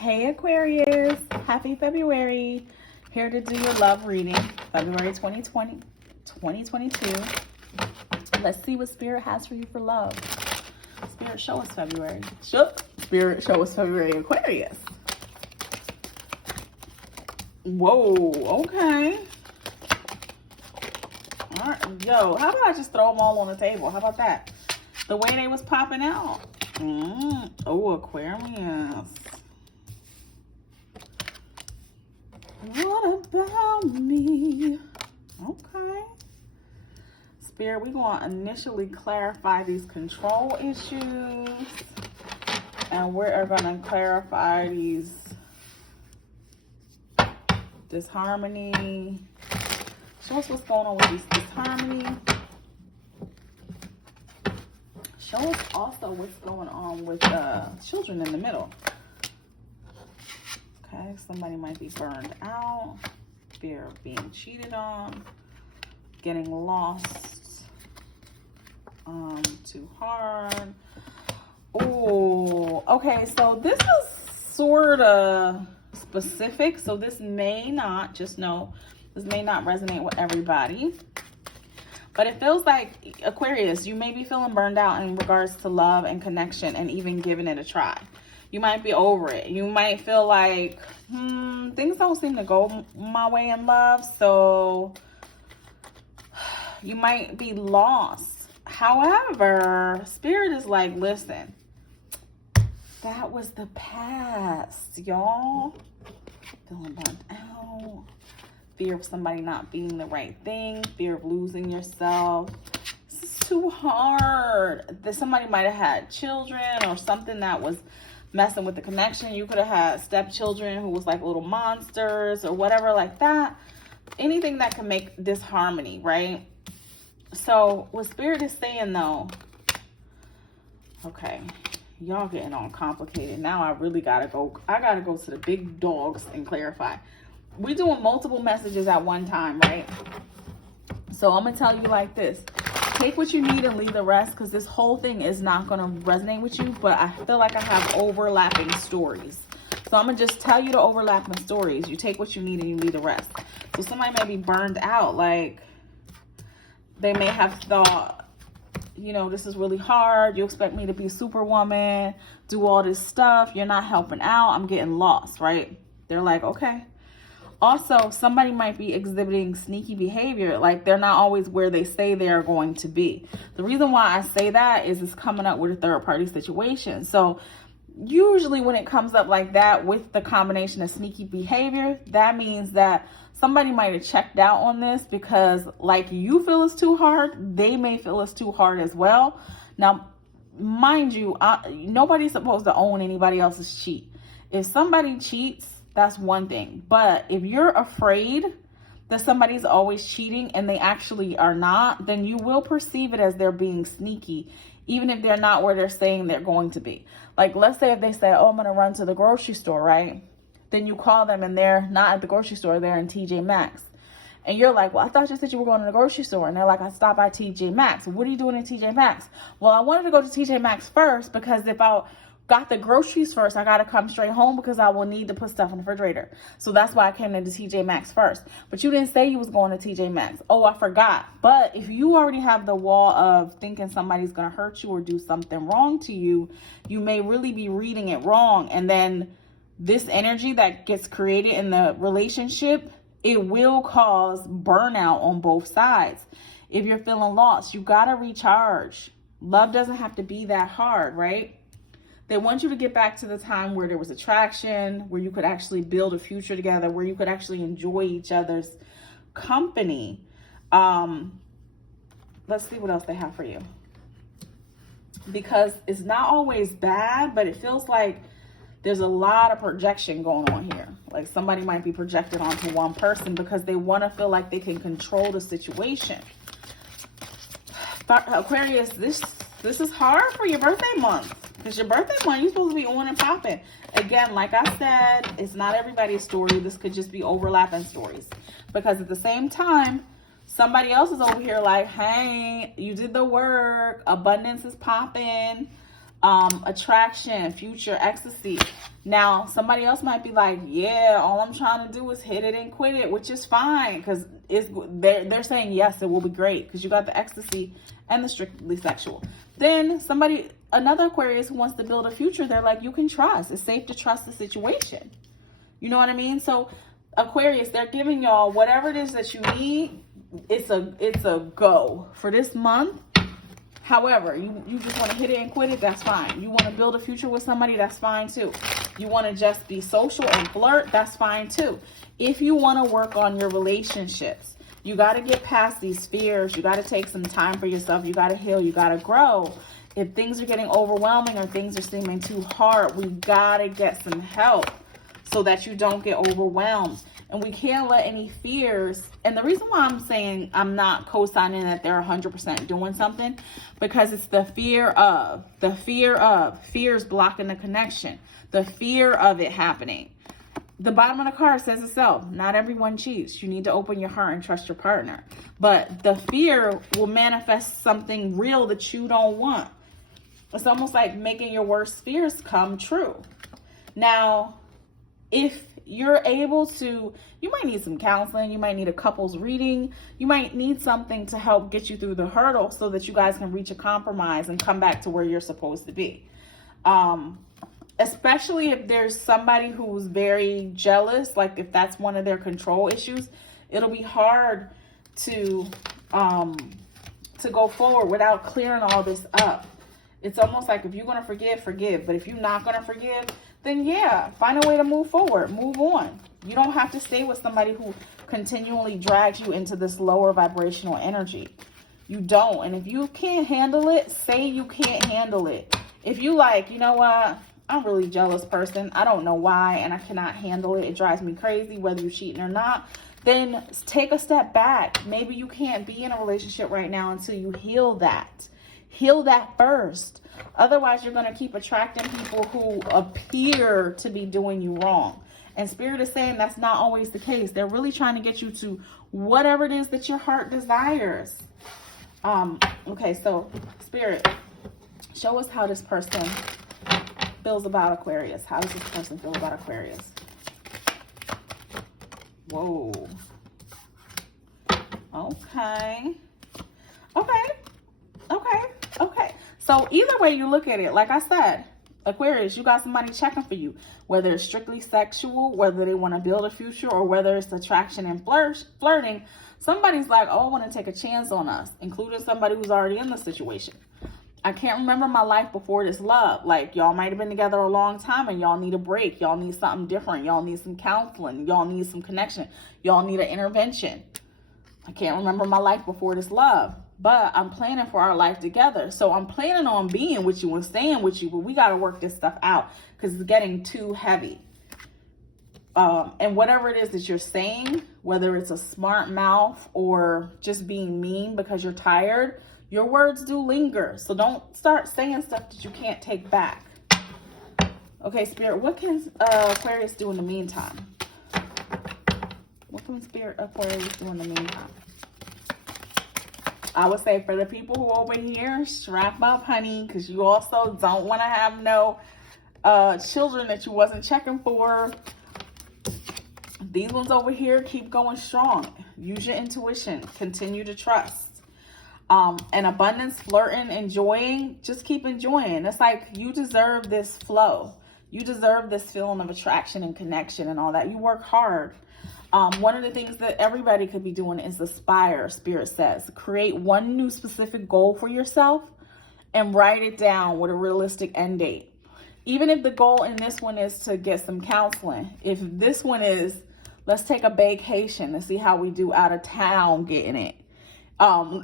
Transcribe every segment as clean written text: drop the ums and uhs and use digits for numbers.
Hey Aquarius, happy February. Here to do your love reading, February 2022. Let's see what Spirit has for you for love. Spirit, show us February. Spirit, show us February, Aquarius. Whoa, okay. All right, yo, how about I just throw them all on the table? How about that? The way they was popping out. Oh, Aquarius. What about me? Okay. Spirit, we're going to initially clarify these control issues. And we're going to clarify these disharmony. Show us what's going on with this disharmony. Show us also what's going on with children in the middle. Okay, somebody might be burned out, fear of being cheated on, getting lost, too hard. Oh, okay, so this is sort of specific, so this may not, just know, this may not resonate with everybody. But it feels like, Aquarius, you may be feeling burned out in regards to love and connection and even giving it a try. You might be over it. You might feel like, things don't seem to go my way in love. So you might be lost. However, Spirit is like, listen, that was the past, y'all. Feeling burnt out. Fear of somebody not being the right thing. Fear of losing yourself. This is too hard. Somebody might have had children or something that was messing with the connection. You could have had stepchildren who was like little monsters or whatever like that. Anything that can make disharmony, right? So what Spirit is saying though, okay, y'all getting all complicated. Now I really gotta go. I gotta go to the big dogs and clarify. We're doing multiple messages at one time, right? So I'm gonna tell you like this. Take what you need and leave the rest, because this whole thing is not going to resonate with you, but I feel like I have overlapping stories. So I'm going to just tell you the overlapping stories. You take what you need and you leave the rest. So somebody may be burned out. Like, they may have thought, you know, this is really hard. You expect me to be Superwoman, do all this stuff. You're not helping out. I'm getting lost, right? They're like, okay. Also, somebody might be exhibiting sneaky behavior, like they're not always where they say they are going to be. The reason why I say that is it's coming up with a third-party situation. So usually when it comes up like that with the combination of sneaky behavior, that means that somebody might have checked out on this because like you feel it's too hard, they may feel it's too hard as well. Now, mind you, nobody's supposed to own anybody else's cheat. If somebody cheats, that's one thing. But if you're afraid that somebody's always cheating and they actually are not, then you will perceive it as they're being sneaky, even if they're not where they're saying they're going to be. Like, let's say if they say, oh, I'm going to run to the grocery store, right? Then you call them and they're not at the grocery store, they're in TJ Maxx. And you're like, well, I thought you said you were going to the grocery store. And they're like, I stopped by TJ Maxx. What are you doing in TJ Maxx? Well, I wanted to go to TJ Maxx first because if I got the groceries first, I got to come straight home because I will need to put stuff in the refrigerator. So that's why I came into TJ Maxx first. But you didn't say you was going to TJ Maxx. Oh, I forgot. But if you already have the wall of thinking somebody's going to hurt you or do something wrong to you, you may really be reading it wrong. And then this energy that gets created in the relationship, it will cause burnout on both sides. If you're feeling lost, you got to recharge. Love doesn't have to be that hard, right? They want you to get back to the time where there was attraction, where you could actually build a future together, where you could actually enjoy each other's company. Let's see what else they have for you. Because it's not always bad, but it feels like there's a lot of projection going on here. Like somebody might be projected onto one person because they want to feel like they can control the situation. Aquarius, this is hard for your birthday month. Because your birthday month, you're supposed to be on and popping. Again, like I said, it's not everybody's story. This could just be overlapping stories. Because at the same time, somebody else is over here like, hey, you did the work. Abundance is popping. attraction, future, ecstasy. Now, somebody else might be like, yeah, all I'm trying to do is hit it and quit it, which is fine, because they're saying, yes, it will be great, because you got the ecstasy and the strictly sexual. Then another Aquarius who wants to build a future, they're like, you can trust. It's safe to trust the situation. You know what I mean? So Aquarius, they're giving y'all whatever it is that you need. It's a go for this month. However, you just want to hit it and quit it, that's fine. You want to build a future with somebody, that's fine too. You want to just be social and flirt, that's fine too. If you want to work on your relationships, you got to get past these fears. You got to take some time for yourself. You got to heal. You got to grow. If things are getting overwhelming or things are seeming too hard, we got to get some help so that you don't get overwhelmed. And we can't let any fears, and the reason why I'm saying I'm not co-signing that they're 100% doing something, because it's the fear is blocking the connection, the fear of it happening. The bottom of the card says itself, not everyone cheats. You need to open your heart and trust your partner. But the fear will manifest something real that you don't want. It's almost like making your worst fears come true. Now, if you're able to, you might need some counseling, you might need a couples reading, you might need something to help get you through the hurdle so that you guys can reach a compromise and come back to where you're supposed to be. Especially if there's somebody who's very jealous, like if that's one of their control issues, it'll be hard to go forward without clearing all this up. It's almost like if you're going to forgive, forgive. But if you're not going to forgive, then yeah, find a way to move forward, move on. You don't have to stay with somebody who continually drags you into this lower vibrational energy. You don't. And if you can't handle it, say you can't handle it. If you like, you know what, I'm a really jealous person, I don't know why, and I cannot handle it, it drives me crazy whether you're cheating or not, then take a step back. Maybe you can't be in a relationship right now until you heal that. Heal that first. Otherwise, you're going to keep attracting people who appear to be doing you wrong. And Spirit is saying that's not always the case. They're really trying to get you to whatever it is that your heart desires. Okay, so Spirit, show us how this person feels about Aquarius. How does this person feel about Aquarius? Whoa. Okay. Okay. So either way you look at it, like I said, Aquarius, you got somebody checking for you, whether it's strictly sexual, whether they want to build a future, or whether it's attraction and flirting. Somebody's like, oh, I want to take a chance on us, including somebody who's already in the situation. I can't remember my life before this love. Like, y'all might have been together a long time and y'all need a break. Y'all need something different. Y'all need some counseling. Y'all need some connection. Y'all need an intervention. I can't remember my life before this love, but I'm planning for our life together. So I'm planning on being with you and staying with you, but we got to work this stuff out because it's getting too heavy. And whatever it is that you're saying, whether it's a smart mouth or just being mean because you're tired, your words do linger. So don't start saying stuff that you can't take back. Okay, Spirit, what can Aquarius do in the meantime? What can Spirit Aquarius do in the meantime? I would say for the people who over here, strap up, honey, because you also don't want to have no children that you wasn't checking for. These ones over here, keep going strong. Use your intuition. Continue to trust. And abundance, flirting, enjoying, just keep enjoying. It's like you deserve this flow. You deserve this feeling of attraction and connection and all that. You work hard. One of the things that everybody could be doing is aspire, Spirit says. Create one new specific goal for yourself and write it down with a realistic end date. Even if the goal in this one is to get some counseling. If this one is, let's take a vacation and see how we do out of town getting it.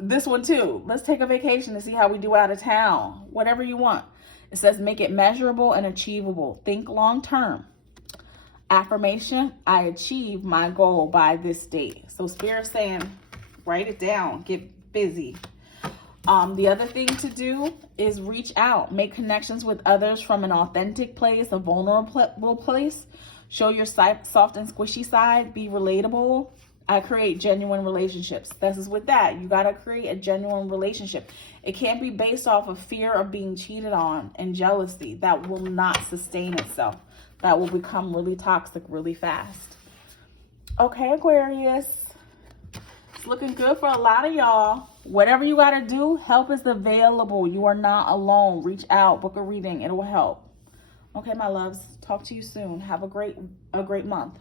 This one too, let's take a vacation to see how we do out of town. Whatever you want. It says make it measurable and achievable. Think long term. Affirmation, I achieve my goal by this date. So Spirit saying, write it down, get busy. The other thing to do is reach out, make connections with others from an authentic place, a vulnerable place. Show your soft and squishy side, be relatable. I create genuine relationships. This is with that. You got to create a genuine relationship. It can't be based off of fear of being cheated on and jealousy. That will not sustain itself. That will become really toxic really fast. Okay, Aquarius. It's looking good for a lot of y'all. Whatever you got to do, help is available. You are not alone. Reach out, book a reading. It will help. Okay, my loves. Talk to you soon. Have a great month.